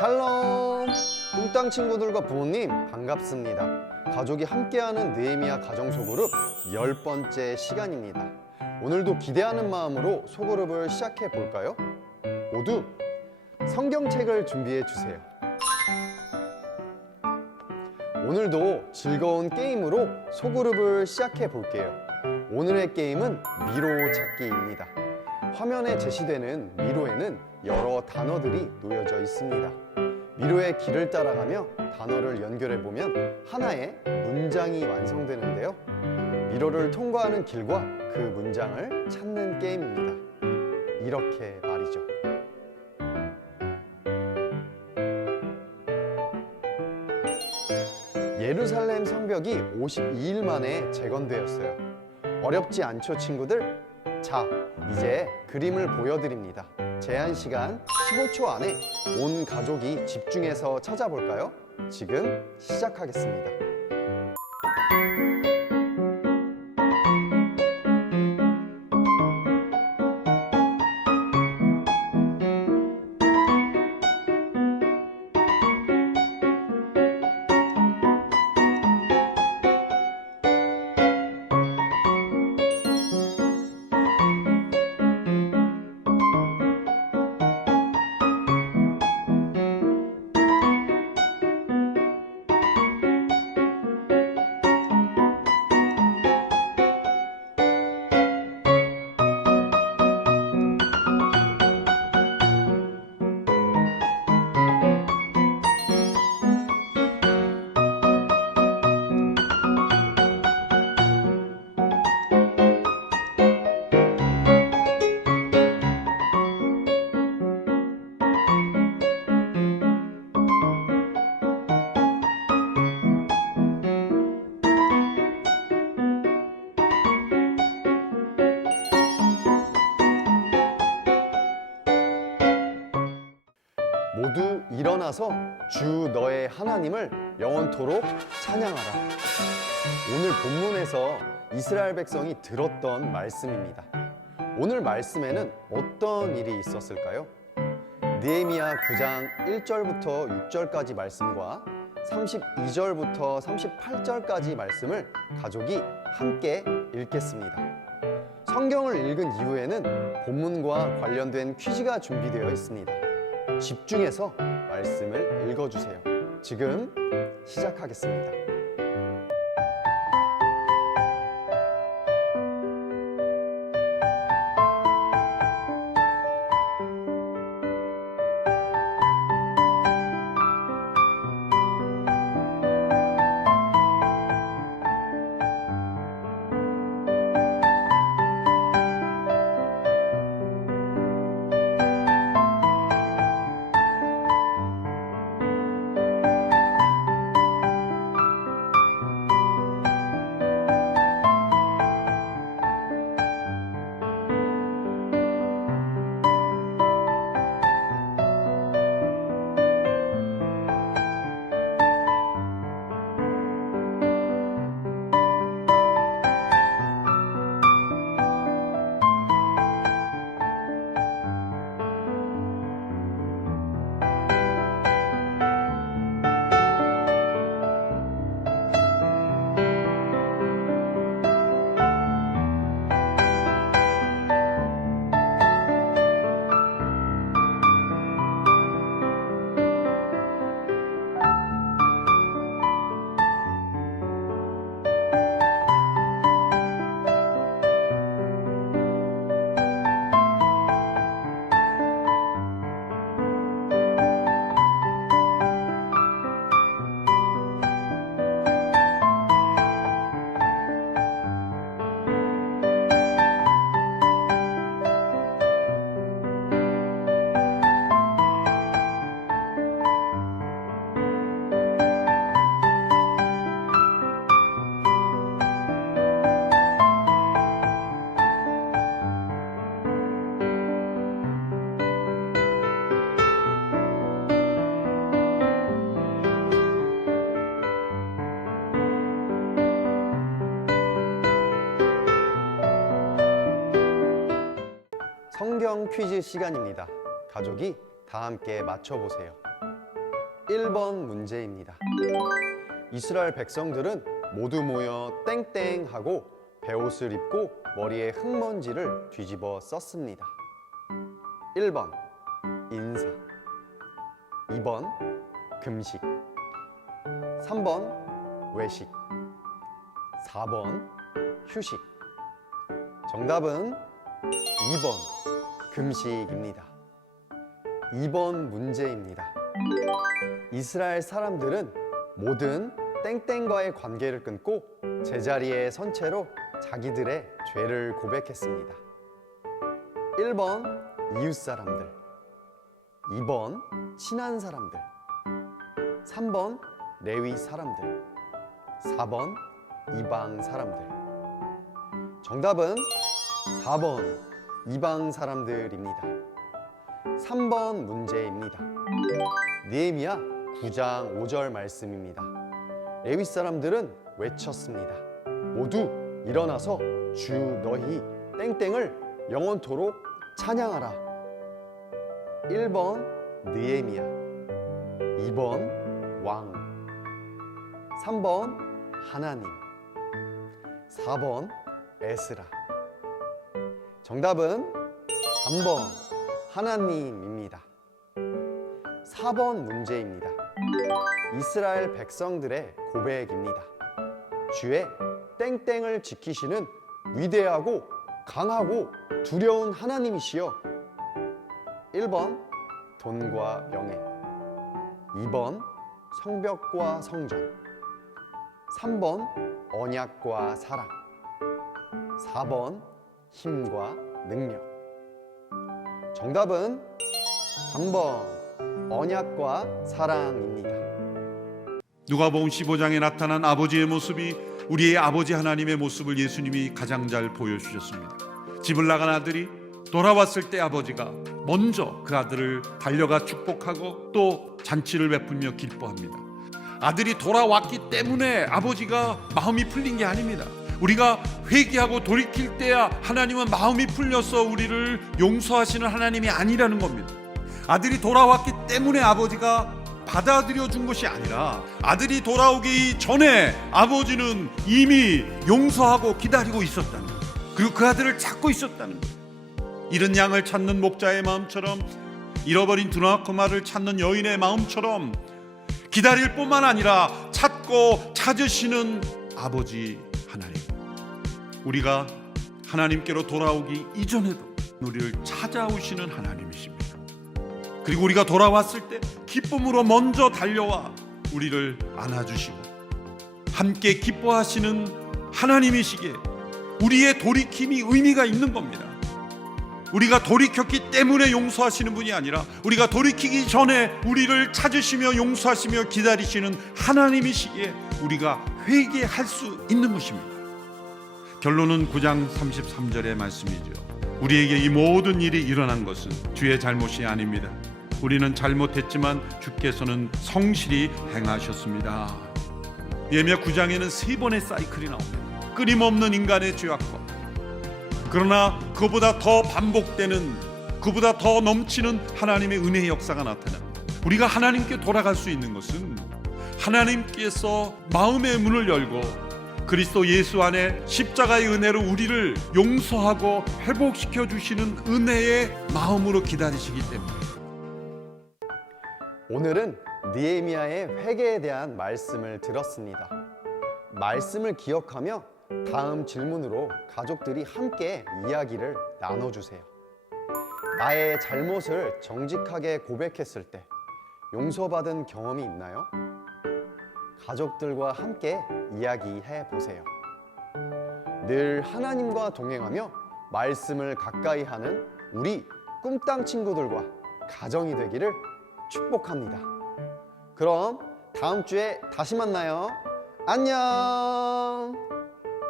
샬롬! 뚱땅 친구들과 부모님 반갑습니다. 가족이 함께하는 느헤미야 가정 소그룹 열 번째 시간입니다. 오늘도 기대하는 마음으로 소그룹을 시작해 볼까요? 모두 성경책을 준비해 주세요. 오늘도 즐거운 게임으로 소그룹을 시작해 볼게요. 오늘의 게임은 미로 찾기입니다. 화면에 제시되는 미로에는 여러 단어들이 놓여져 있습니다. 미로의 길을 따라가며 단어를 연결해 보면 하나의 문장이 완성되는데요. 미로를 통과하는 길과 그 문장을 찾는 게임입니다. 이렇게 말이죠. 예루살렘 성벽이 52일 만에 재건되었어요. 어렵지 않죠, 친구들? 자, 이제 그림을 보여드립니다. 제한 시간 15초 안에 온 가족이 집중해서 찾아볼까요? 지금 시작하겠습니다. 일어나서 주 너의 하나님을 영원토록 찬양하라. 오늘 본문에서 이스라엘 백성이 들었던 말씀입니다. 오늘 말씀에는 어떤 일이 있었을까요? 느헤미야 9장 1절부터 6절까지 말씀과 32절부터 38절까지 말씀을 가족이 함께 읽겠습니다. 성경을 읽은 이후에는 본문과 관련된 퀴즈가 준비되어 있습니다. 집중해서 말씀을 읽어주세요. 지금 시작하겠습니다. 성경 퀴즈 시간입니다. 가족이 다 함께 맞춰보세요. 1번 문제입니다. 이스라엘 백성들은 모두 모여 땡땡 하고 베옷을 입고 머리에 흙먼지를 뒤집어 썼습니다. 1번 인사 2번 금식 3번 외식 4번 휴식 정답은 2번 금식입니다. 2번 문제입니다. 이스라엘 사람들은 모든 땡땡과의 관계를 끊고 제자리에 선 채로 자기들의 죄를 고백했습니다. 1번 이웃 사람들 2번 친한 사람들 3번 레위 사람들 4번 이방 사람들 정답은 4번 이방 사람들입니다. 3번 문제입니다. 느헤미야 9장 5절 말씀입니다. 레위 사람들은 외쳤습니다. 모두 일어나서 주 너희 땡땡을 영원토록 찬양하라. 1번 느헤미야 2번 왕 3번 하나님 4번 에스라 정답은 3번 하나님입니다. 4번 문제입니다. 이스라엘 백성들의 고백입니다. 주의 땡땡을 지키시는 위대하고 강하고 두려운 하나님이시여. 1번 돈과 명예 2번 성벽과 성전 3번 언약과 사랑 4번 힘과 능력 정답은 3번 언약과 사랑입니다. 누가복음 15장에 나타난 아버지의 모습이 우리의 아버지 하나님의 모습을 예수님이 가장 잘 보여주셨습니다. 집을 나간 아들이 돌아왔을 때 아버지가 먼저 그 아들을 달려가 축복하고 또 잔치를 베풀며 기뻐합니다. 아들이 돌아왔기 때문에 아버지가 마음이 풀린 게 아닙니다. 우리가 회개하고 돌이킬 때야 하나님은 마음이 풀려서 우리를 용서하시는 하나님이 아니라는 겁니다. 아들이 돌아왔기 때문에 아버지가 받아들여 준 것이 아니라 아들이 돌아오기 전에 아버지는 이미 용서하고 기다리고 있었다는 거예요. 그리고 그 아들을 찾고 있었다는 거예요. 잃은 양을 찾는 목자의 마음처럼 잃어버린 말을 찾는 여인의 마음처럼 기다릴 뿐만 아니라 찾고 찾으시는 아버지. 우리가 하나님께로 돌아오기 이전에도 우리를 찾아오시는 하나님이십니다. 그리고 우리가 돌아왔을 때 기쁨으로 먼저 달려와 우리를 안아주시고 함께 기뻐하시는 하나님이시기에 우리의 돌이킴이 의미가 있는 겁니다. 우리가 돌이켰기 때문에 용서하시는 분이 아니라 우리가 돌이키기 전에 우리를 찾으시며 용서하시며 기다리시는 하나님이시기에 우리가 회개할 수 있는 것입니다. 결론은 9장 33절의 말씀이죠. 우리에게 이 모든 일이 일어난 것은 주의 잘못이 아닙니다. 우리는 잘못했지만 주께서는 성실히 행하셨습니다. 예미야 9장에는 세 번의 사이클이 나옵니다. 끊임없는 인간의 죄악과 그러나 그보다 더 반복되는 그보다 더 넘치는 하나님의 은혜의 역사가 나타납니다. 우리가 하나님께 돌아갈 수 있는 것은 하나님께서 마음의 문을 열고 그리스도 예수 안에 십자가의 은혜로 우리를 용서하고 회복시켜 주시는 은혜의 마음으로 기다리시기 때문에 오늘은 느헤미야의 회개에 대한 말씀을 들었습니다. 말씀을 기억하며 다음 질문으로 가족들이 함께 이야기를 나눠주세요. 나의 잘못을 정직하게 고백했을 때 용서받은 경험이 있나요? 가족들과 함께 이야기해 보세요. 늘 하나님과 동행하며 말씀을 가까이 하는 우리 꿈땅 친구들과 가정이 되기를 축복합니다. 그럼 다음 주에 다시 만나요. 안녕!